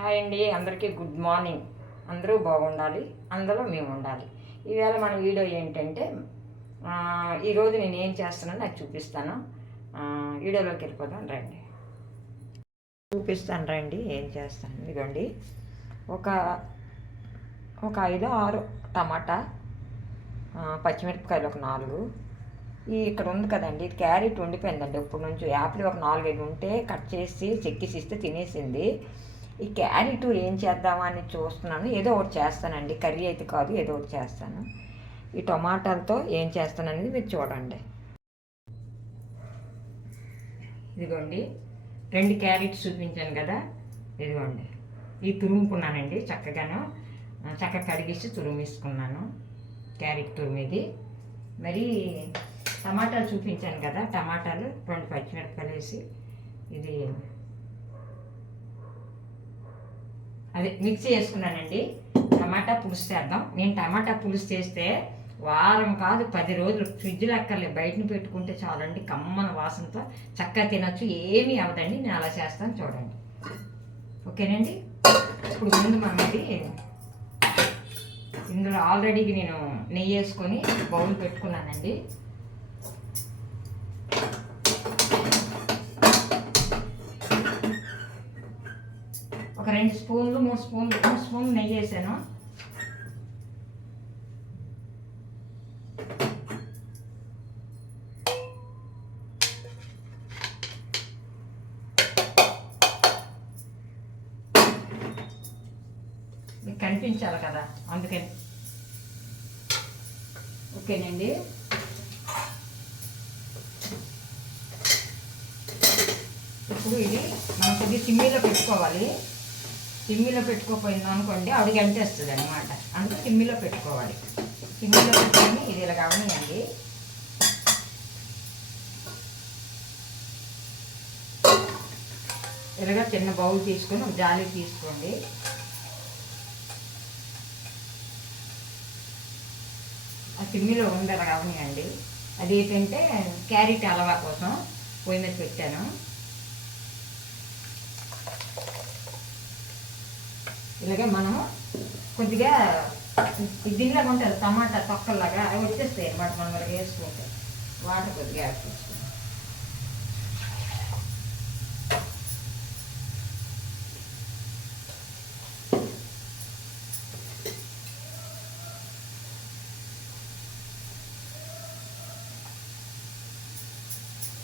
Hi అండి అందరికీ good morning. అందరూ బాగుండాలి అందులో మేము ఉండాలి. ఈవేళ మన వీడియో ఏంటంటే ఈరోజు నేను ఏం చేస్తున్నానో నాకు చూపిస్తాను. వీడియోలోకి వెళ్ళిపోదాం రండి. చూపిస్తాను రండి ఏం చేస్తాను. ఇదిగోండి. ఒక ఒక ఐదు ఆరు టమాటా పచ్చిమిరపకాయలు ఒక నాలుగు. ఈ ఇక్కడ ఉంది కదండి క్యారెట్ ఉండిపోయిందండి. ఇప్పటి నుంచి యాపిల్ ఒక నాలుగైదు ఉంటే కట్ చేసి చెక్కేసి ఇస్తే తినేసింది. ఈ క్యారెట్ ఏం చేద్దామా అని చూస్తున్నాను. ఏదో ఒకటి చేస్తానండి. కర్రీ అయితే కాదు ఏదో ఒకటి చేస్తాను. ఈ టొమాటాలతో ఏం చేస్తాననేది మీరు చూడండి. ఇదిగోండి. రెండు క్యారెట్స్ చూపించాను కదా. ఇదిగోండి. ఈ తురుముకున్నానండి చక్కగాను. చక్కగా కడిగేసి తురుమిసుకున్నాను క్యారెట్ తురిమిది. మరి టమాటాలు చూపించాను కదా టమాటాలు రెండు పచ్చిమిరపకాయలు వేసి. ఇది అదే మిక్సీ చేసుకున్నానండి. టమాటా పులుసు చేద్దాం. నేను టమాటా పులుసు చేస్తే వారం కాదు పది రోజులు ఫ్రిడ్జ్లో అక్కర్లే. బయటను పెట్టుకుంటే చాలండి కమ్మన వాసనతో చక్కగా తినొచ్చు. ఏమీ అవదండి నేను అలా చేస్తాను చూడండి. ఓకేనండి? ఇప్పుడు ముందు మనది ఇందులో ఆల్రెడీ నేను నెయ్యి వేసుకొని బౌల్ పెట్టుకున్నానండి. రెండు స్పూన్లు మూడు స్పూన్లు మూడు స్పూన్లు నెయ్యి వేసాను. మీకు కనిపించాలి కదా అందుకని ఓకేనండి. ఇప్పుడు ఇది మనం కొద్దిగా సిమ్మిలో పెట్టుకోవాలి. తిమ్మిలో పెట్టుకోపోయింది అనుకోండి అవి గంటేస్తుంది అనమాట అందుకే తిమ్మిలో పెట్టుకోవాలి. తిమ్మిలో పెట్టుకొని ఇది ఇలా కావనియండి ఇలాగా చిన్న బౌల్ తీసుకొని ఒక జాలి తీసుకోండి. ఆ తిమ్మిలో ఉంది అలా కావనియండి అది ఏంటంటే క్యారెట్ హల్వా కోసం పొయ్యి మీద పెట్టాను. ఇలాగే మనం కొద్దిగా దీనిలాగా ఉంటుంది టమాటా తొక్కల్లాగా అవి వచ్చేస్తాయి అనమాట మనం ఇలా వేసుకుంటే. వాటర్ కొద్దిగా యాడ్ చేసుకుంటాం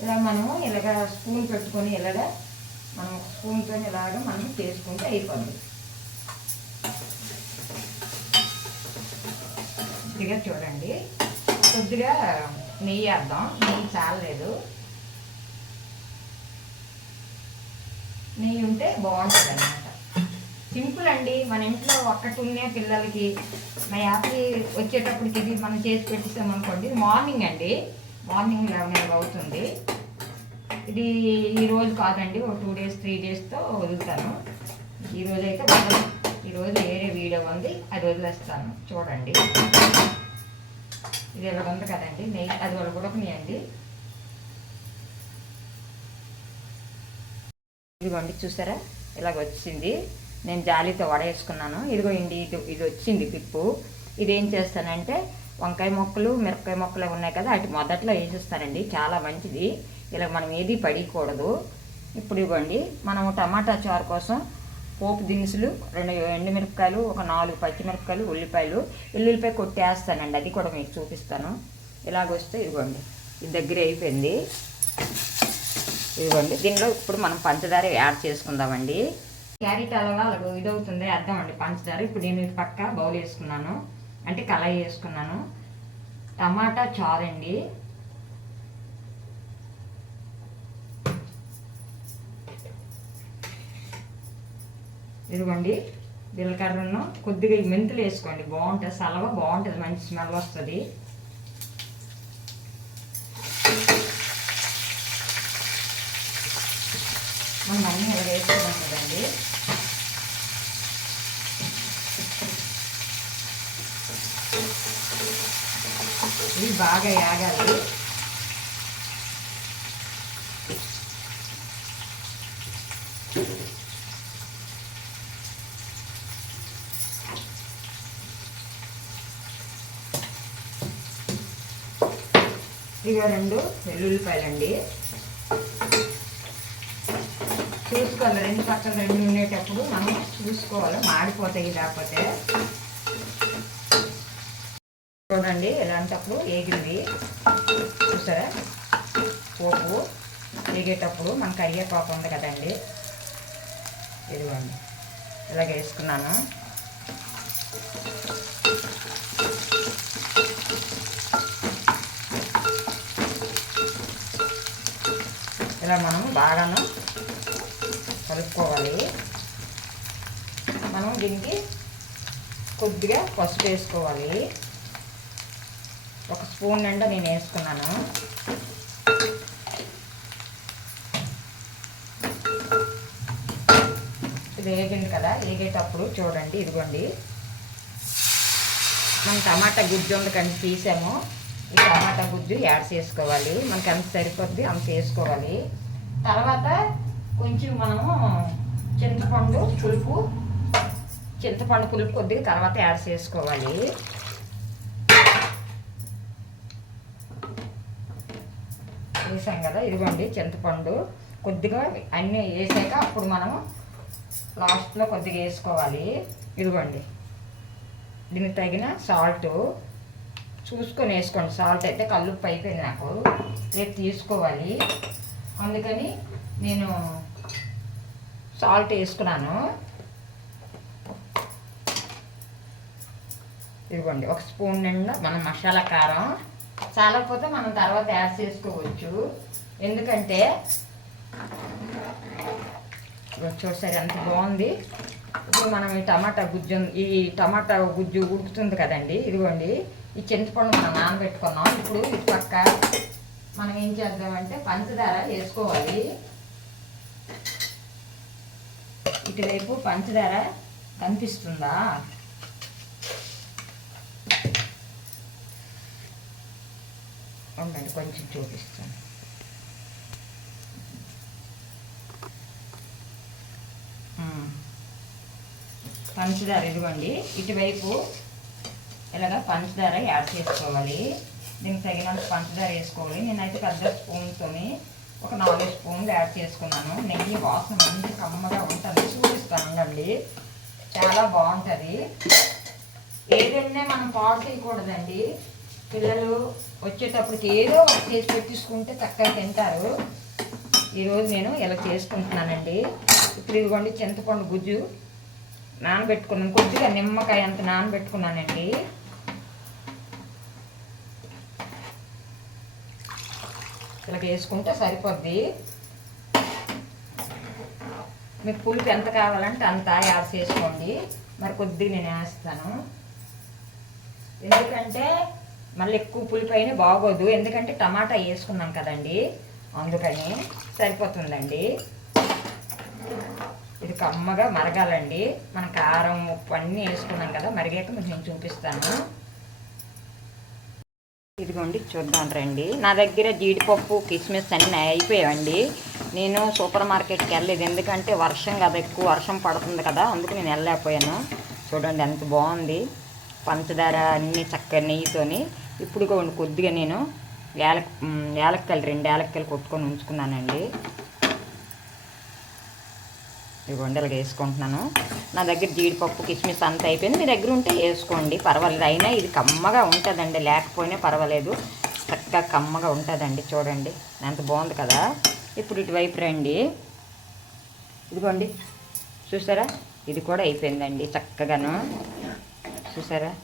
ఇలా మనము ఇలాగ స్పూన్ పెట్టుకొని ఇలాగ మనం స్పూన్తో ఇలాగ మనం చేసుకుంటే అయిపోతుంది. కొద్దిగా చూడండి. కొద్దిగా నెయ్యి వేద్దాం. నెయ్యి చాలలేదు. నెయ్యి ఉంటే బాగుంటుంది అనమాట సింపుల్ అండి. మన ఇంట్లో ఒక్కటి ఉన్నే పిల్లలకి మా యాపిల్ వచ్చేటప్పటికి ఇది మనం చేసి పెట్టిస్తాం అనుకోండి మార్నింగ్ అండి. మార్నింగ్ లెవెన్ అవుతుంది. ఇది ఈ రోజు కాదండి. ఒక టూ డేస్ త్రీ డేస్తో వదులుతాను. ఈ అయితే ఈరోజు వేరే వీడియో ఉంది. అది వదిలేస్తాను చూడండి. ఇది ఇలా ఉంది కదండి. నెయ్యి అది వాళ్ళు ఉడకనియండి ఇదిగోండి చూసారా? ఇలాగ వచ్చింది. నేను జాలీతో వడేసుకున్నాను. ఇదిగో ఇండి ఇది ఇది వచ్చింది పిప్పు. ఇది ఏం చేస్తానంటే వంకాయ మొక్కలు మిరపకాయ మొక్కలు ఉన్నాయి కదా అటు మొదట్లో వేసేస్తానండి. చాలా మంచిది. ఇలా మనం ఏది పడికూడదు. ఇప్పుడు ఇవ్వండి. మనం టమాటా చారు కోసం పోపు దినుసులు రెండు ఎండుమిరపకాయలు ఒక నాలుగు పచ్చిమిరపకాయలు ఉల్లిపాయలు. ఎల్లుల్లిపాయ కొట్టేస్తానండి అది కూడా మీకు చూపిస్తాను. ఇలాగొస్తే ఇదిగోండి ఇది దగ్గర అయిపోయింది. ఇదిగోండి దీనిలో ఇప్పుడు మనం పంచదార యాడ్ చేసుకుందామండి. క్యారెట్ అలా అలాగ ఇదవుతుంది అర్థం అండి పంచదార. ఇప్పుడు నేను పక్క బౌల్ వేసుకున్నాను అంటే కళాయి వేసుకున్నాను. టమాటా చారండి. ఇదిగోండి జీలకర్రను కొద్దిగా మెంతులు వేసుకోండి. బాగుంటుంది సలవ బాగుంటుంది మంచి స్మెల్ వస్తుంది. మనం అన్నీ ఇలా వేసుకోవడం కదండి. ఇవి బాగా యాగాలి. ఇక రెండు వెల్లుల్లిపాయలండి. చూసుకోవాలి రెండు పక్కన రెండు ఉండేటప్పుడు మనం చూసుకోవాలి మాడిపోతాయి లేకపోతే. చూడండి ఇలాంటప్పుడు ఏగింది. చూసారా? పోపు ఏగేటప్పుడు మనకు అయ్యే పాప ఉంది కదండి. ఇదిగోండి ఇలాగ వేసుకున్నాను. ఇలా మనం బాగాను కలుపుకోవాలి. మనం దీనికి కొద్దిగా పసుపు వేసుకోవాలి. ఒక స్పూన్ నిండా నేను వేసుకున్నాను. ఇది వేగింది కదా వేగేటప్పుడు చూడండి ఇదిగోండి. మనం టమాటా గుజ్జు ఉంది కానీ తీసాము. ఈ టమాటా గుజ్జు యాడ్ చేసుకోవాలి. మనకి ఎంత సరిపోద్ది అంత వేసుకోవాలి. తర్వాత కొంచెం మనము చింతపండు పులుపు చింతపండు పులుపు కొద్దిగా తర్వాత యాడ్ చేసుకోవాలి. వేసాం కదా ఇదిగోండి చింతపండు. కొద్దిగా అన్నీ వేసాక అప్పుడు మనము లాస్ట్లో కొద్దిగా వేసుకోవాలి. ఇదిగోండి. దీనికి తగిన సాల్ట్. చూసుకొని వేసుకోండి. సాల్ట్ అయితే కల్లుప్పు అయిపోయింది నాకు. రేపు తీసుకోవాలి. అందుకని నేను సాల్ట్ వేసుకున్నాను. ఇదిగోండి ఒక స్పూన్ నిండా మనం మసాలా కారం. చాలకపోతే మనం తర్వాత యాడ్ చేసుకోవచ్చు. ఎందుకంటే చూసారు ఎంత బాగుంది. ఇప్పుడు మనం ఈ టమాటా గుజ్జు ఈ టమాటా గుజ్జు ఉడుకుతుంది కదండి ఇదిగోండి. ఈ చింతపండు మనం నానబెట్టుకున్నాం. ఇప్పుడు ఇటు పక్క మనం ఏం చేద్దామంటే పంచదార వేసుకోవాలి. ఇటువైపు పంచదార కనిపిస్తుందా? ఉండండి కొంచెం చూపిస్తాను. పంచదార ఇదిగోండి. ఇటువైపు ఇలాగ పంచదార యాడ్ చేసుకోవాలి. దీనికి తగినంత పంచదార వేసుకోవాలి. నేనైతే పెద్ద స్పూన్తోని ఒక నాలుగు స్పూన్లు యాడ్ చేసుకున్నాను. నెయ్యి వాసన మంచి కమ్మగా ఉంటుంది. చూపిస్తానండి చాలా బాగుంటుంది. ఏదైనా మనం పాడు చేయకూడదండి. పిల్లలు వచ్చేటప్పటికి ఏదో ఒక చేసి పెట్టించుకుంటే చక్కగా తింటారు. ఈరోజు నేను ఇలా చేసుకుంటున్నానండి. ఇప్పుడు ఇదిగోండి చింతపండు గుజ్జు. నానబెట్టుకున్నాను. కొద్దిగా నిమ్మకాయ అంత నానబెట్టుకున్నానండి. ఇలా వేసుకుంటే సరిపోద్ది. మీకు పులుపు ఎంత కావాలంటే అంత యాడ్ చేసుకోండి. మరి కొద్దిగా నేను వేస్తాను. ఎందుకంటే మళ్ళీ ఎక్కువ పులుపు అయినా బాగోదు. ఎందుకంటే టమాటా వేసుకున్నాం కదండి. అందుకని సరిపోతుందండి. ఇది కమ్మగా మరగాలండి. మన కారం ఉప్పు అన్నీ వేసుకున్నాం కదా మరిగాక కొంచెం నేను చూపిస్తాను. ఇదిగోండి చూద్దాం రండి. నా దగ్గర జీడిపప్పు కిస్మిస్ అన్నీ అయిపోయాయండి. నేను సూపర్ మార్కెట్కి వెళ్ళలేదు. ఎందుకంటే వర్షం కదా ఎక్కువ వర్షం పడుతుంది కదా అందుకు నేను వెళ్ళలేకపోయాను. చూడండి ఎంత బాగుంది. పంచదార అన్ని చక్కగా నెయ్యితోని. ఇప్పుడు కొద్దిగా నేను యాలక్ మ్, రెండు యాలక్కాయలు కొట్టుకొని ఉంచుకున్నానండి. ఇదిగోండి ఇలాగ వేసుకుంటున్నాను. నా దగ్గర జీడిపప్పు కిస్మిస్ అంత అయిపోయింది. మీ దగ్గర ఉంటే వేసుకోండి. పర్వాలేదు. అయినా ఇది కమ్మగా ఉంటుందండి. లేకపోయినా పర్వాలేదు. చక్కగా కమ్మగా ఉంటుందండి. చూడండి. ఎంత బాగుంది కదా. ఇప్పుడు ఇటువైపు రండి. ఇదిగోండి. చూసారా? ఇది కూడా అయిపోయిందండి చక్కగాను. చూసారా?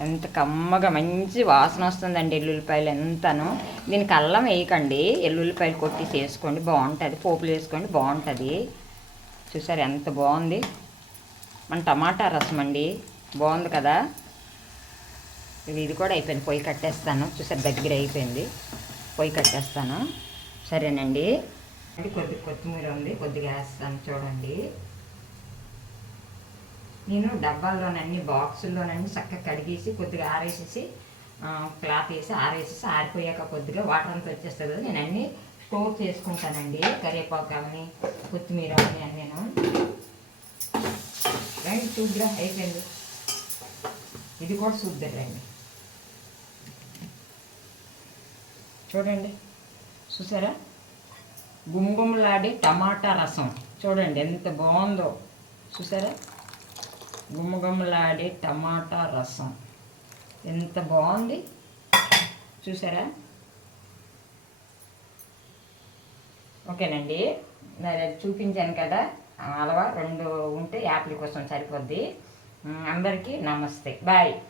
ఎంత కమ్మగా మంచి వాసన వస్తుందండి ఎల్లుల్లిపాయలు ఎంతను. దీనికి అల్లం వేయకండి ఎల్లుల్లిపాయలు కొట్టి చేసుకోండి బాగుంటుంది. పోపులు వేసుకోండి బాగుంటుంది. చూసారు ఎంత బాగుంది? మన టమాటా రసం అండి బాగుంది కదా? ఇది ఇది కూడా అయిపోయింది పొయ్యి కట్టేస్తాను. చూసారు దగ్గర అయిపోయింది పొయ్యి కట్టేస్తాను. సరేనండి. కొద్ది కొత్తిమీర ఉంది కొద్దిగా వేస్తాను చూడండి. నేను డబ్బాల్లోనన్నీ బాక్సుల్లోనన్నీ చక్కగా కడిగేసి కొద్దిగా ఆరేసేసి క్లాత్ వేసి ఆరేసేసి ఆరిపోయాక కొద్దిగా వాటర్ అంతా వచ్చేస్తుంది కదా నేను అన్నీ స్టోర్ చేసుకుంటానండి. కరివేపాకు కానీ కొత్తిమీర కానీ అన్నీ నేను రండి చూద్దా అయిపోయింది. ఇది కూడా చూద్దాం రండి చూడండి చూసారా? గుమగుమలాడి టమాటా రసం. చూడండి ఎంత బాగుందో. చూసారా? గుమగుమలాడే టమాటా రసం. ఎంత బాగుంది? చూసారా? ఓకేనండి. మరి చూపించాను కదా. అలవా రెండు ఉంటే యాపిల్ కోసం సరిపోద్ది. అందరికీ నమస్తే. బాయ్.